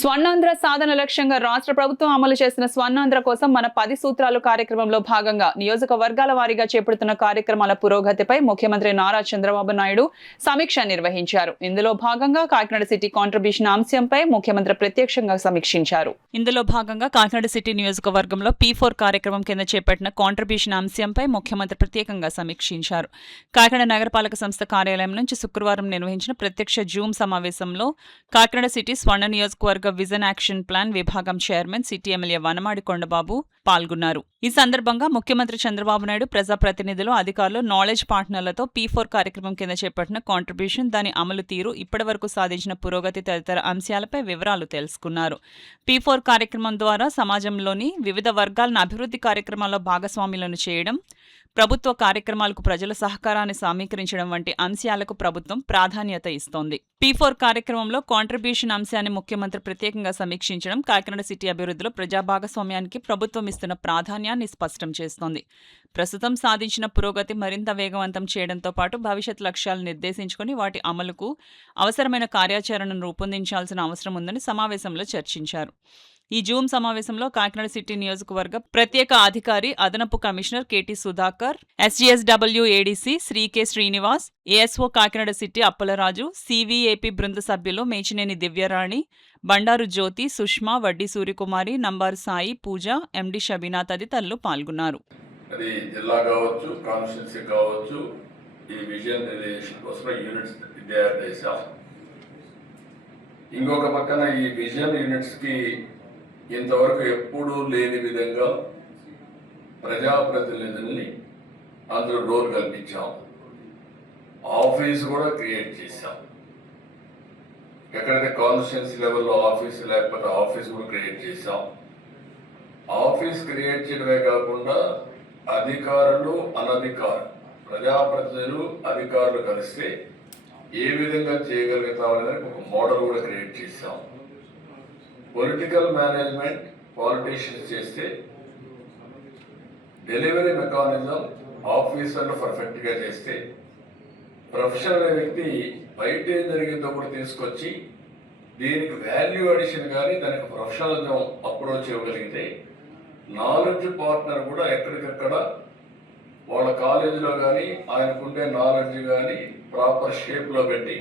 స్వర్ణాంధ్ర సాధన లక్ష్యంగా రాష్ట్ర ప్రభుత్వం అమలు చేసిన స్వర్ణాంధ్ర కోసం మన 10 సూత్రాలు కార్యక్రమంలో భాగంగా నియోజకవర్గాల వారీగా చేపడుతున్న కార్యక్రమాల పురోగతిపై ముఖ్యమంత్రి నారా చంద్రబాబు నాయుడు సమీక్ష నిర్వహించారు. ఇందులో భాగంగా కాకినాడ సిటీ కాంట్రిబ్యూషన్ అంశంపై ముఖ్యమంత్రి ప్రత్యక్షంగా సమీక్షించారు. ఇందులో భాగంగా కాకినాడ సిటీ నియోజకవర్గంలో P4 కార్యక్రమం కింద చేపట్టిన కాంట్రిబ్యూషన్ అంశంపై ముఖ్యమంత్రి ప్రత్యేకంగా సమీక్షించారు. కాకినాడ నగరపాలక సంస్థ కార్యాలయం నుంచి శుక్రవారం నిర్వహించిన ప్రత్యక్ష జూమ్ సమావేశంలో కాకినాడ సిటీ స్వర్ణ నియోజకవర్గ విజన్ యాక్షన్ ప్లాన్ విభాగం chairman city MLA Vanamadi Kondababu పాల్గొన్నారు. ఈ సందర్భంగా ముఖ్యమంత్రి చంద్రబాబు నాయుడు ప్రజాప్రతినిధులు, అధికారులు, నాలెడ్జ్ పార్ట్నర్లతో P4 కార్యక్రమం కింద చేపట్టిన కాంట్రిబ్యూషన్, దాని అమలు తీరు, ఇప్పటివరకు సాధించిన పురోగతి తదితర అంశాలపై వివరాలు తెలుసుకున్నారు. P4 కార్యక్రమం ద్వారా సమాజంలోని వివిధ వర్గాలను అభివృద్ధి కార్యక్రమాల్లో భాగస్వాములను చేయడం, ప్రభుత్వ కార్యక్రమాలకు ప్రజల సహకారాన్ని సమీకరించడం వంటి అంశాలకు ప్రభుత్వం ప్రాధాన్యత ఇస్తోంది. P4 కార్యక్రమంలో కాంట్రిబ్యూషన్ అంశాన్ని ముఖ్యమంత్రి ప్రత్యేకంగా సమీక్షించడం కాకినాడ సిటీ అభివృద్ధిలో ప్రజా భాగస్వామ్యానికి ప్రభుత్వం ఇస్తున్న ప్రాధాన్యాన్ని స్పష్టం చేస్తోంది. ప్రస్తుతం సాధించిన పురోగతి మరింత వేగవంతం చేయడంతో పాటు భవిష్యత్ లక్ష్యాలను నిర్దేశించుకుని వాటి అమలుకు అవసరమైన కార్యాచరణను రూపొందించాల్సిన అవసరం ఉందని సమావేశంలో చర్చించారు. ఈ జూమ్ సమావేశంలో కాకినాడ సిటీ నియోజకవర్గ ప్రత్యేక అధికారి, అదనపు commissioner KT Sudhakar, SGSW ADC Shri K Srinivas, ASO Kakinada city Appalaraju, CVAP బృంద సభ్యులు మేచినేని దివ్యరాణి, బండారు జ్యోతి, సుష్మా, వడ్డీ సూర్యకుమారి, నంబారు సాయి, పూజ, MD షబీనా తదితరులు పాల్గొన్నారు. అది జిల్లా కావచ్చు, కాన్స్టిట్యున్సీ కావచ్చు, ఈ విజన్ రిలేషన్ కోసం యూనిట్స్ తయారు చేశాం. ఇంకొక పక్కన ఈ విజన్ యూనిట్స్ కి ఇంతవరకు ఎప్పుడూ లేని విధంగా ప్రజాప్రతినిధుల్ని అందులో రోల్ కల్పించాం. ఆఫీస్ కూడా క్రియేట్ చేశాం. ఎక్కడైతే కాన్స్టిట్యున్సీ లెవెల్లో ఆఫీస్ లేకపోతే ఆఫీస్ కూడా క్రియేట్ చేశాం. ఆఫీస్ క్రియేట్ చేయడమే కాకుండా అధికారులు, అనధికారులు, ప్రజాప్రతినిధులు, అధికారులు కలిస్తే ఏ విధంగా చేయగలుగుతామనేది ఒక మోడల్ కూడా క్రియేట్ చేశాం. పొలిటికల్ మేనేజ్మెంట్ పాలిటీషియన్స్ చేస్తే డెలివరీ మెకానిజం ఆఫీసర్లు పర్ఫెక్ట్గా చేస్తే ప్రొఫెషనల్ వ్యక్తి బయట ఏం జరిగిందో కూడా తీసుకొచ్చి దీనికి వాల్యూ అడిషన్ కానీ దానికి ప్రొఫెషనలిజం అప్రోచ్ ఇవ్వగలిగితే నాలెడ్జ్ పార్ట్నర్ కూడా ఎక్కడికక్కడ వాళ్ళ కాలేజీలో కానీ ఆయనకుండే నాలెడ్జ్ కానీ ప్రాపర్ షేప్లో పెట్టి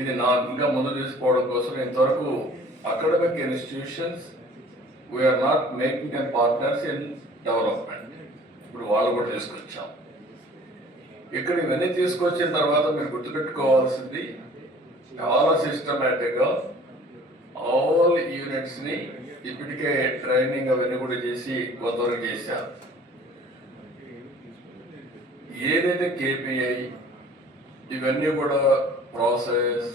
ఇది ఇంకా ముందు తీసుకోవడం కోసం ఇంతవరకు academic institutions we are not making them partners in development. ఇప్పుడు వాళ్ళు కూడా తీసుకొచ్చాం. ఇక్కడ ఇవన్నీ తీసుకొచ్చిన తర్వాత మీరు గుర్తుపెట్టుకోవాల్సింది చాలా సిస్టమేటిక్గా ఆల్ యూనిట్స్ని ఇప్పటికే ట్రైనింగ్ అవన్నీ కూడా చేసి కొంతవరకు చేశారు. ఏదైతే KPI ఇవన్నీ కూడా ప్రాసెస్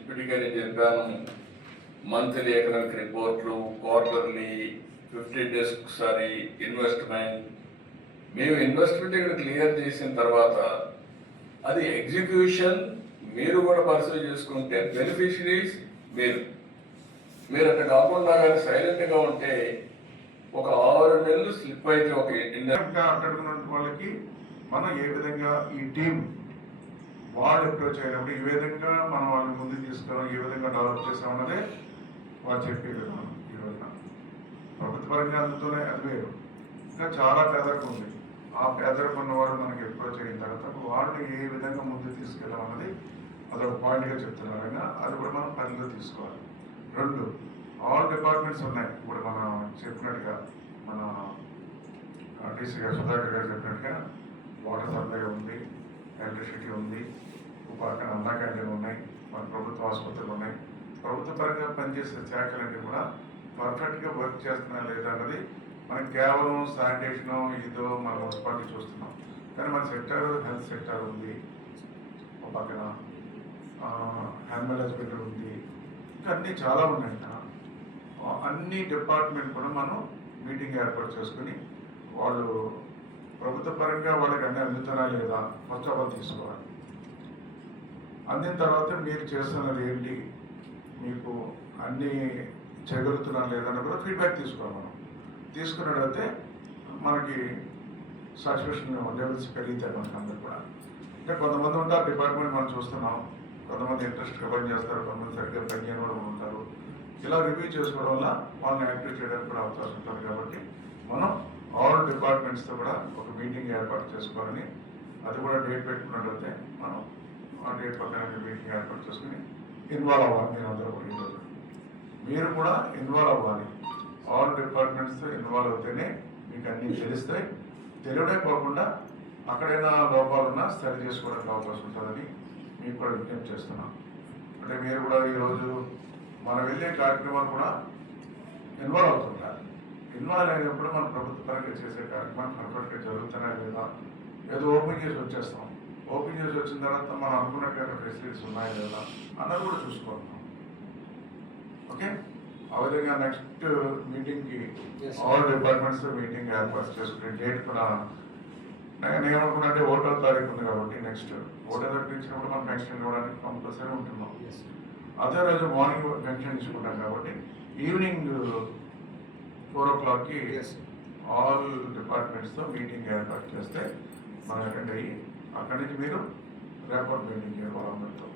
ఇప్పటికే నేను చెప్పాను. మంత్లీ ఎకనామిక్ రిపోర్ట్లు, క్వార్టర్లీ, 15 days ఒకసారి ఇన్వెస్ట్మెంట్. మేము ఇన్వెస్ట్మెంట్ ఇక్కడ క్లియర్ చేసిన తర్వాత అది ఎగ్జిక్యూషన్ మీరు కూడా పరిశీలి చేసుకుంటే బెనిఫిషరీస్ మీరు అట్లా కాకుండా కానీ సైలెంట్గా ఉంటే ఒక 6 నెలలు స్లిప్ అయితే ఒక అక్కడున్న వాళ్ళకి మనం ఏ విధంగా ఈ టీం వాళ్ళు అప్రోచ్ అయినప్పుడు ఈ విధంగా మనం వాళ్ళని ముందుకు తీసుకున్నాం, ఏ విధంగా డెవలప్ చేస్తామన్నదే వాళ్ళు చెప్పేది. మనం ఈ రోజున ప్రభుత్వ పరంగా అందుతూనే అది వేరు. ఇంకా చాలా పేదరికం ఉంది. ఆ పేదరికం ఉన్నవాడు మనకి అప్రోచ్ అయిన తర్వాత వాళ్ళు ఏ విధంగా ముందుకు తీసుకెళ్ళామన్నది అదొక పాయింట్గా చెప్తున్నారు. అయినా అది కూడా మనం పరిధిలో తీసుకోవాలి. 2, ఆల్ డిపార్ట్మెంట్స్ ఉన్నాయి. ఇప్పుడు మనం చెప్పినట్టుగా మన DC గారు, సుధాకర్ గారు చెప్పినట్టుగా వాటర్ సప్లై ఉంది, ఎలక్ట్రిసిటీ ఉంది, పక్కన అన్నా క్యాంటీన్లు ఉన్నాయి, మన ప్రభుత్వ ఆసుపత్రులు ఉన్నాయి. ప్రభుత్వ పరంగా పనిచేసే శాఖలన్నీ కూడా పర్ఫెక్ట్గా వర్క్ చేస్తున్నా లేదా అన్నది మనం కేవలం శానిటేషను ఇదో మన మున్సిపాలిటీ చూస్తున్నాం. కానీ మన సెక్టర్ హెల్త్ సెక్టర్ ఉంది, ఒక పక్కన యానిమల్ హస్బెండరీ ఉంది, ఇంకా అన్నీ చాలా ఉన్నాయి. అన్ని డిపార్ట్మెంట్ కూడా మనం మీటింగ్ ఏర్పాటు చేసుకుని వాళ్ళు ప్రభుత్వ పరంగా వాళ్ళకి అన్నీ అందుతున్నా లేదా ఫస్ట్ ఆఫ్ ఆల్ తీసుకోవాలి. అందిన తర్వాత మీరు చేస్తున్నది ఏంటి, మీకు అన్నీ చేయగలుగుతున్నారు లేదన్న కూడా ఫీడ్బ్యాక్ తీసుకోవాలి. మనం తీసుకున్నట్టయితే మనకి సాటిస్ఫాక్షన్ లెవెల్స్ పెరిగితే మనకి అందరు కూడా. ఇంకా కొంతమంది ఉంటారు డిపార్ట్మెంట్ మనం చూస్తున్నాం, కొంతమంది ఇంట్రెస్ట్గా పనిచేస్తారు, కొంతమంది సరిగ్గా పనిచేయని కూడా ఉంటారు. ఇలా రివ్యూ చేసుకోవడం వల్ల వాళ్ళని యాక్టివ్ చేయడానికి కూడా అవకాశం ఉంటుంది. కాబట్టి మనం ఆల్ డిపార్ట్మెంట్స్తో కూడా ఒక మీటింగ్ ఏర్పాటు చేసుకోవాలని, అది కూడా డేట్ పెట్టుకున్నట్లయితే మనం ఆ డేట్ పక్కన మీటింగ్ ఏర్పాటు చేసుకుని ఇన్వాల్వ్ అవ్వాలి. మీరు అందరూ కూడా ఈరోజు మీరు కూడా ఇన్వాల్వ్ అవ్వాలి. ఆల్ డిపార్ట్మెంట్స్తో ఇన్వాల్వ్ అవుతేనే మీకు అన్నీ తెలుస్తాయి. తెలియడే పోకుండా అక్కడైనా లోపాలు ఉన్నా సరి చేసుకోవడానికి అవకాశం ఉంటుందని మీకు కూడా విజ్ఞప్తి చేస్తున్నాం. అంటే మీరు కూడా ఈరోజు మనం వెళ్ళే కార్యక్రమాలు కూడా ఇన్వాల్వ్ అవుతుంటారు. ఇన్వాల్వ్ అయినప్పుడు మన ప్రభుత్వ పరంగా చేసే కార్యక్రమాలు పర్ఫెక్ట్గా జరుగుతున్నాయా లేదా, ఏదో ఓపెన్ చేసి వచ్చేస్తాం. ఓపెన్ చేసి వచ్చిన తర్వాత మనం అనుకున్నట్టుగా ఫెసిలిటీస్ ఉన్నాయా లేదా అన్నది కూడా చూసుకుంటున్నాం. ఓకే, ఆ విధంగా నెక్స్ట్ మీటింగ్కి ఆల్ డిపార్ట్మెంట్స్ మీటింగ్ ఏర్పాటు చేసుకునే డేట్ కూడా నేను ఏమనుకున్నా అంటే 1వ తారీఖు ఉంది కాబట్టి నెక్స్ట్ 1వ తారీఖు ఇచ్చినప్పుడు మనం పెన్షన్ ఇవ్వడానికి కంపల్సరీ ఉంటున్నాం. అదే రోజు మార్నింగ్ పెన్షన్ ఇచ్చుకుంటాం కాబట్టి ఈవినింగ్ 4 o'clockకి ఆల్ డిపార్ట్మెంట్స్తో మీటింగ్ ఏర్పాటు చేస్తే మనం అటెండ్ అయ్యి అక్కడి నుంచి మీరు రేపటి మీటింగ్ ఇవ్వాలి అందరితో.